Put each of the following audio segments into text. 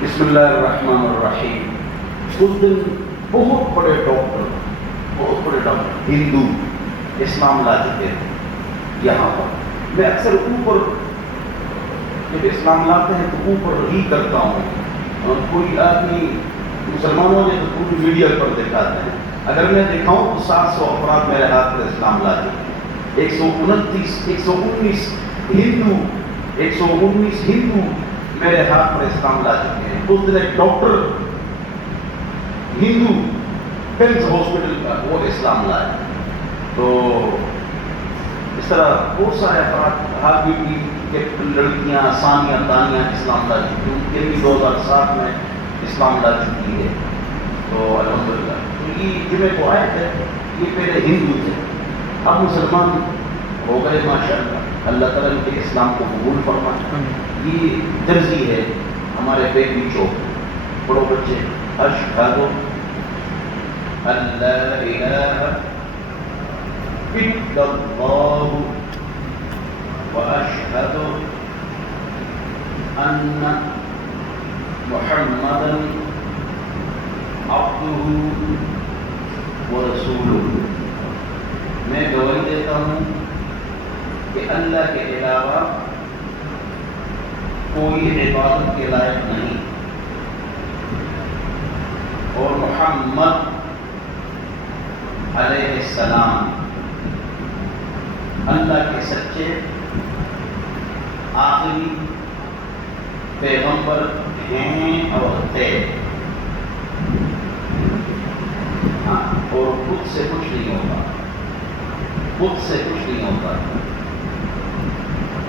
بسم اللہ الرحمن الرحیم. اس دن بہت بڑے ڈاکٹر ہندو اسلام لا چکے تھے یہاں پر. میں اکثر اوپر جب اسلام لاتے ہیں تو اوپر ہی کرتا ہوں. اور کوئی آدمی مسلمان ہو جائے تو پوری میڈیا پر دکھاتے ہیں. اگر میں دکھاؤں تو 700 افراد میرے ہاتھ پر اسلام لاتے ہیں. 119 ہندو میرے ہاتھ پر اسلام لا چکے ہیں. اس دن ایک ڈاکٹر ہندو پنس ہاسپٹل کا وہ اسلام لائے. تو اس طرح بہت سارے افراد ہاتھ بھی لڑکیاں ثانیہ تانیہ اسلام لا چکی ہیں. ان کے بھی 2007 میں اسلام لا چکی ہے. تو الحمدللہ تو یہ جمعے کو آئے تھے. یہ پہلے ہندو تھے, اب مسلمان ہو گئے ماشاءاللہ. اللہ تعالیٰ ان کے اسلام کو قبول فرمائے. یہ درزی ہے ہمارے بیگمی چوک. پڑھو بچے. اشہد ان لا الہ الا اللہ واشہد ان محمدا عبدہ ورسولہ. میں گواہی دیتا ہوں کہ اللہ کے علاوہ کوئی عبادت کے لائق نہیں, اور محمد علیہ السلام اللہ کے سچے آخری پیغمبر ہیں اور تھے. ہاں, اور خود سے کچھ نہیں ہوتا, خود سے کچھ نہیں ہوتا.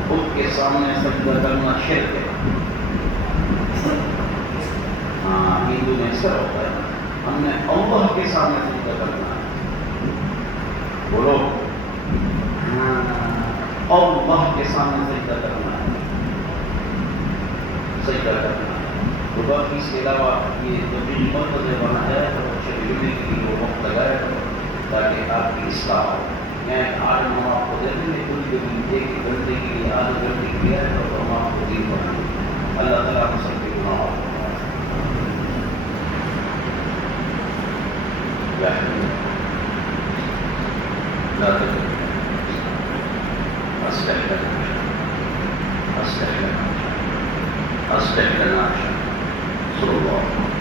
خود کے سامنے سجدہ کرنا شرک ہے. ہاں, ہندو میں اس طرح ہوتا ہے. ہم نے اللہ کے سامنے سجدہ کرنا ہے. بولو, اللہ کے سامنے سجدہ کرنا ہے, سجدہ کرنا ہے. تو باقی اس کے علاوہ یہ جب بھی مرکز بنا ہے تو اچھے ملنے کے لیے وہ وقت لگائے تاکہ آپ کی اصلاح ہو. میں 8 نمبر آپ کو دے دیں گے, کبھی کبھی 1 گھنٹے کے لیے آدھے گھنٹے کے لیے ہے تو ہم آپ کو دین بنائیں گے. اللہ تعالیٰ ہم سب کے گناہ معاف فرمائے. لا تدري أصلح لنا صلى الله عليه وسلم.